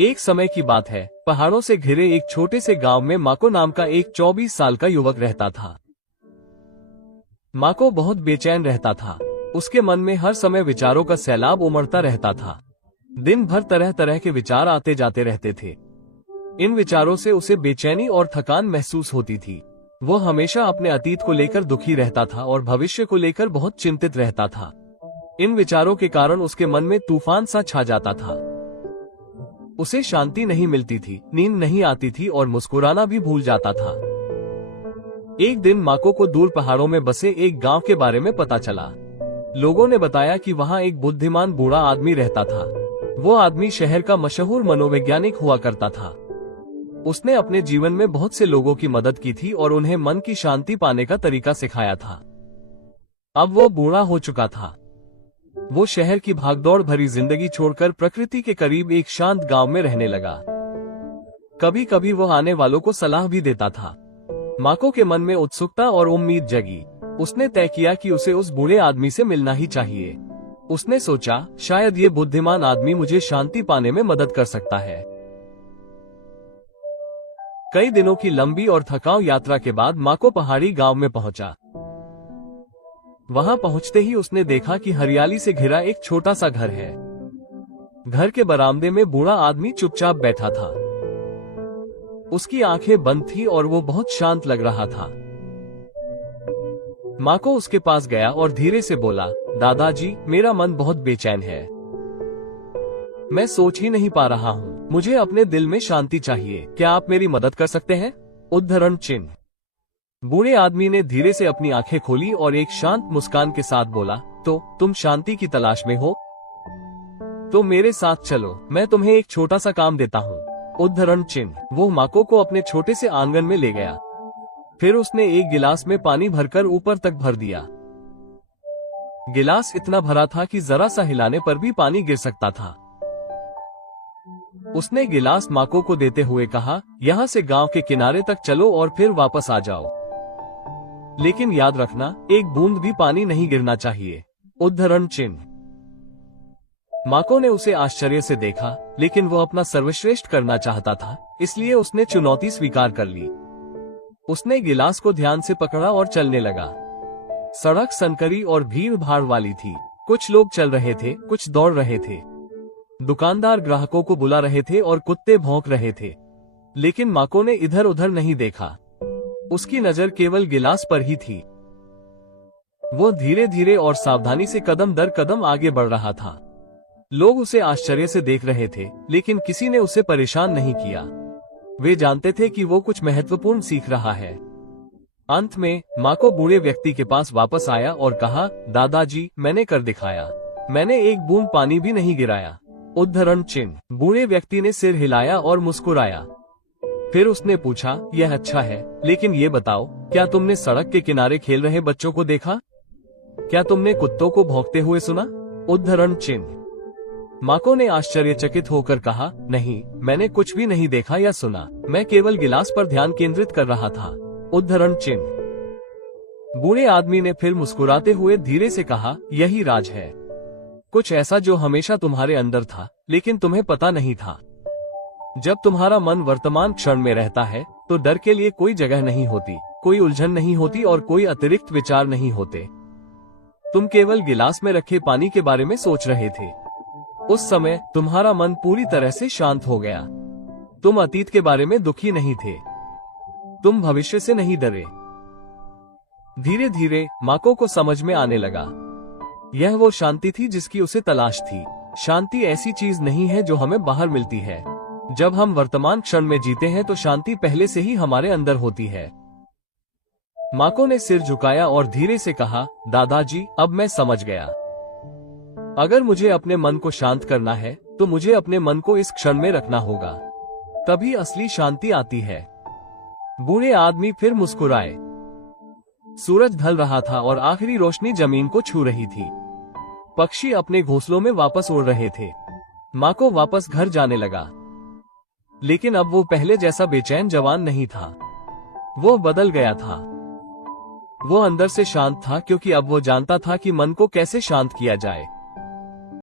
एक समय की बात है, पहाड़ों से घिरे एक छोटे से गांव में माको नाम का एक 24 साल का युवक रहता था। माको बहुत बेचैन रहता था। उसके मन में हर समय विचारों का सैलाब उमड़ता रहता था। दिन भर तरह तरह के विचार आते जाते रहते थे। इन विचारों से उसे बेचैनी और थकान महसूस होती थी। वो हमेशा अपने अतीत को लेकर दुखी रहता था और भविष्य को लेकर बहुत चिंतित रहता था। इन विचारों के कारण उसके मन में तूफान सा छा जाता था। उसे शांति नहीं मिलती थी, नींद नहीं आती थी और मुस्कुराना भी भूल जाता था। एक दिन माको को दूर पहाड़ों में बसे एक गांव के बारे में पता चला। लोगों ने बताया कि वहां एक बुद्धिमान बूढ़ा आदमी रहता था। वो आदमी शहर का मशहूर मनोवैज्ञानिक हुआ करता था। उसने अपने जीवन में बहुत से लोगों की मदद की थी और उन्हें मन की शांति पाने का तरीका सिखाया था। अब वो बूढ़ा हो चुका था। वो शहर की भागदौड़ भरी जिंदगी छोड़कर प्रकृति के करीब एक शांत गांव में रहने लगा। कभी कभी वो आने वालों को सलाह भी देता था। माको के मन में उत्सुकता और उम्मीद जगी। उसने तय किया कि उसे उस बूढ़े आदमी से मिलना ही चाहिए। उसने सोचा, शायद ये बुद्धिमान आदमी मुझे शांति पाने में मदद कर सकता है। कई दिनों की लंबी और थकाऊ यात्रा के बाद माको पहाड़ी गांव में पहुंचा। वहां पहुंचते ही उसने देखा कि हरियाली से घिरा एक छोटा सा घर है। घर के बरामदे में बूढ़ा आदमी चुपचाप बैठा था। उसकी आंखें बंद थी और वो बहुत शांत लग रहा था। माको उसके पास गया और धीरे से बोला, दादाजी, मेरा मन बहुत बेचैन है। मैं सोच ही नहीं पा रहा हूँ। मुझे अपने दिल में शांति चाहिए। क्या आप मेरी मदद कर सकते हैं? उद्धरण चिन्ह। बूढ़े आदमी ने धीरे से अपनी आंखें खोली और एक शांत मुस्कान के साथ बोला, तो तुम शांति की तलाश में हो? तो मेरे साथ चलो, मैं तुम्हें एक छोटा सा काम देता हूँ। उद्धरण चिन्ह। वो माको को अपने छोटे से आंगन में ले गया। फिर उसने एक गिलास में पानी भरकर ऊपर तक भर दिया। गिलास इतना भरा था कि जरा सा हिलाने पर भी पानी गिर सकता था। उसने गिलास माको को देते हुए कहा, यहाँ से गांव के किनारे तक चलो और फिर वापस आ जाओ। लेकिन याद रखना, एक बूंद भी पानी नहीं गिरना चाहिए। उद्धरण चिन्ह। माको ने उसे आश्चर्य से देखा, लेकिन वो अपना सर्वश्रेष्ठ करना चाहता था, इसलिए उसने चुनौती स्वीकार कर ली। उसने गिलास को ध्यान से पकड़ा और चलने लगा। सड़क संकरी और भीड़ भाड़ वाली थी। कुछ लोग चल रहे थे, कुछ दौड़ रहे थे। दुकानदार ग्राहकों को बुला रहे थे और कुत्ते भौंक रहे थे। लेकिन माको ने इधर उधर नहीं देखा। उसकी नजर केवल गिलास पर ही थी। वो धीरे धीरे और सावधानी से कदम दर कदम आगे बढ़ रहा था। लोग उसे आश्चर्य से देख रहे थे, लेकिन किसी ने उसे परेशान नहीं किया। वे जानते थे कि वो कुछ महत्वपूर्ण सीख रहा है। अंत में माको बूढ़े व्यक्ति के पास वापस आया और कहा, दादाजी, मैंने कर दिखाया। मैंने एक बूंद पानी भी नहीं गिराया। उद्धरण चिन्ह। बूढ़े व्यक्ति ने सिर हिलाया और मुस्कुराया। फिर उसने पूछा, यह अच्छा है, लेकिन ये बताओ, क्या तुमने सड़क के किनारे खेल रहे बच्चों को देखा? क्या तुमने कुत्तों को भौंकते हुए सुना? उद्धरण चिन्ह। माको ने आश्चर्यचकित होकर कहा, नहीं, मैंने कुछ भी नहीं देखा या सुना। मैं केवल गिलास पर ध्यान केंद्रित कर रहा था। उद्धरण चिन्ह। बूढ़े आदमी ने फिर मुस्कुराते हुए धीरे से कहा, यही राज है। कुछ ऐसा जो हमेशा तुम्हारे अंदर था, लेकिन तुम्हें पता नहीं था। जब तुम्हारा मन वर्तमान क्षण में रहता है, तो डर के लिए कोई जगह नहीं होती, कोई उलझन नहीं होती और कोई अतिरिक्त विचार नहीं होते। तुम केवल गिलास में रखे पानी के बारे में सोच रहे थे। उस समय तुम्हारा मन पूरी तरह से शांत हो गया। तुम अतीत के बारे में दुखी नहीं थे। तुम भविष्य से नहीं डरे। धीरे धीरे माको को समझ में आने लगा। यह वो शांति थी जिसकी उसे तलाश थी। शांति ऐसी चीज नहीं है जो हमें बाहर मिलती है। जब हम वर्तमान क्षण में जीते हैं तो शांति पहले से ही हमारे अंदर होती है। माको ने सिर झुकाया और धीरे से कहा, दादाजी, अब मैं समझ गया। अगर मुझे अपने मन को शांत करना है, तो मुझे अपने मन को इस क्षण में रखना होगा। तभी असली शांति आती है। बूढ़े आदमी फिर मुस्कुराए। सूरज ढल रहा था और आखिरी रोशनी जमीन को छू रही थी। पक्षी अपने घोंसलों में वापस उड़ रहे थे। माको वापस घर जाने लगा। लेकिन अब वो पहले जैसा बेचैन जवान नहीं था। वो बदल गया था। वो अंदर से शांत था, क्योंकि अब वो जानता था कि मन को कैसे शांत किया जाए।